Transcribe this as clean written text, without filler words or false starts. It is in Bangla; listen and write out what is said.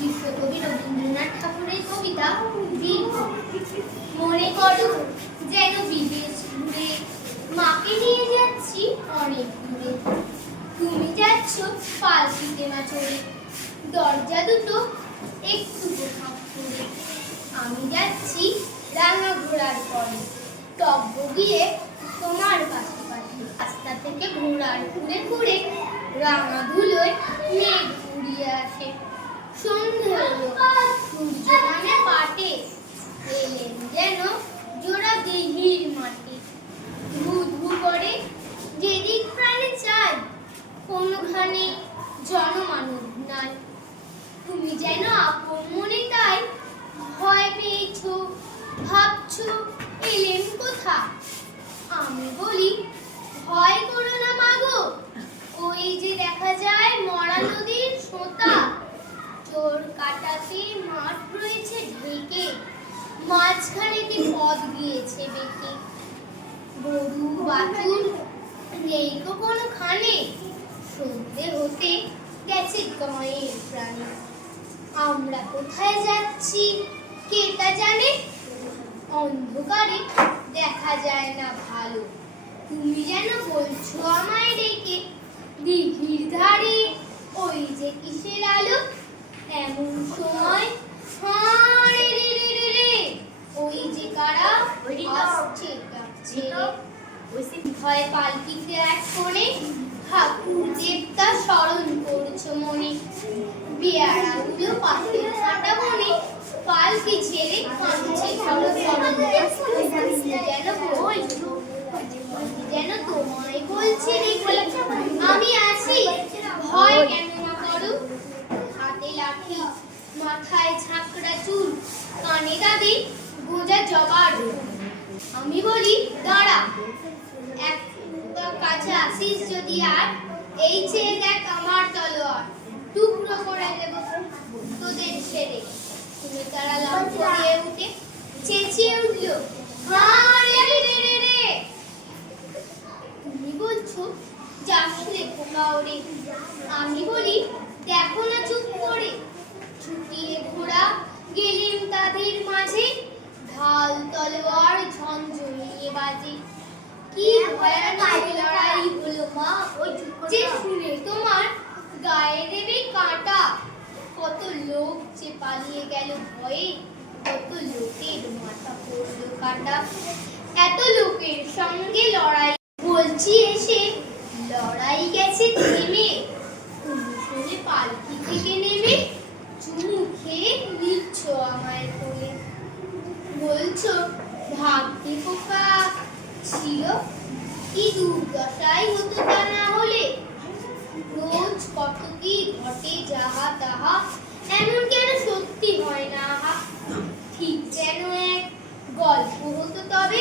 বিশ্বকবি রবীন্দ্রনাথ ঠাকুরের কবিতা দীর্ঘ। মনে করো যেন বিদেশ ঘুরে মাকে নিয়ে যাচ্ছি অনেক দূরে। তুমি যাচ্ছ পালকিতে মা চড়ে, দরজা দুটো একটু গোছাপ করে। আমি যাচ্ছি রাঙা ঘোড়ার পরে, টব্ব গিয়ে তোমার পাশে পাশে। রাস্তা থেকে ঘোড়ার ঘুরে ঘুরে রাঙা ধুলোয় মেঘ উড়িয়ে আসে। সন্ধে হলো, সূর্য নামে পাটে, এলেন যেন জোড়া দিঘির মাঠে। ধু ধু করে যেদিক প্রাণে চাই, কোনখানে জনমানব নাই। তুমি যেন আপন মনে তাই ভয় পেয়েছো, ভাবছো এলেন কোথা। আমি বলি ভয় করো না মাগো, ওই যে দেখা যায় মরা নদীর সোঁতা। চোর কাটাতে মাঠ রয়েছে ঢেকে, মাঝখানেতে পথ গিয়েছে বেঁকে। গরু বাছুর নেই তো কোনোখানে, সন্ধে হতে গেছে গাঁয়ের প্রাণে। আমরা কোথায় যাচ্ছি কে তা জানে, অন্ধকারে দেখা যায় না ভালো। তুমি যেন বলছো আমায় ডেকে, দিঘির ধারে ওই যে কিসের আলো। এমন সময় হায় রে রে রে রে, ওই যে কারা আসছে ডাকছে। ভয় পালকিতে এক কোণে ঠাকুর দেবতা স্মরণ করছো মনে। বেয়ারাগুলো পাশের কাঁটা বনে পালকি ছেড়ে কাঁদছে যেন তোমায় বলছে রেখে আমি আছি, ভয় কেন না করো। হাতে লাঠি, মাথায় ঝাঁকড়া চুল, কানে দাবি গোজা জবার। আমি বলি দাঁড়া, এক কাছে আসিস যদি আর, এই চেয়ে দেখ আমার তলোয়ার, টুকরো করে দেব তোদের ছেড়ে। তুমি তারা লম্ফ দিয়ে উঠে চেঁচিয়ে উঠলো রে রে রে রে। তুমি বলছো যাস রে পোকা ওরে। আমি বলি দেখো না চুপ করে। ছুটিয়ে ঘোড়া গেলেন তাদের মাঝে, ঢাল তলোয়ার ঝনঝনিয়ে বাজে। কি ভয়ানক লড়াই হলো মা, যে শুনে তোমার গায়ে দেবে কাঁটা। কত লোক যে পালিয়ে গেল ভয়ে, কত লোকের মাথা পড়লো কাটা। এত লোকের সঙ্গে লড়াই বলছি এসে, লড়াই গেছে থেমে। তুমি শুনে পালকি থেকে নেমে চুমু খেয়ে নিচ্ছ আমায় কোলে। বলছো ভাগ্যে পোকা ছিল, কি দুর্দশাই হতো তা না হলে। রোজ কত কি ঘটে যাহা তাহা, এমন কেন সত্যি হয় না। ঠিক যেন এক গল্প হতো তবে।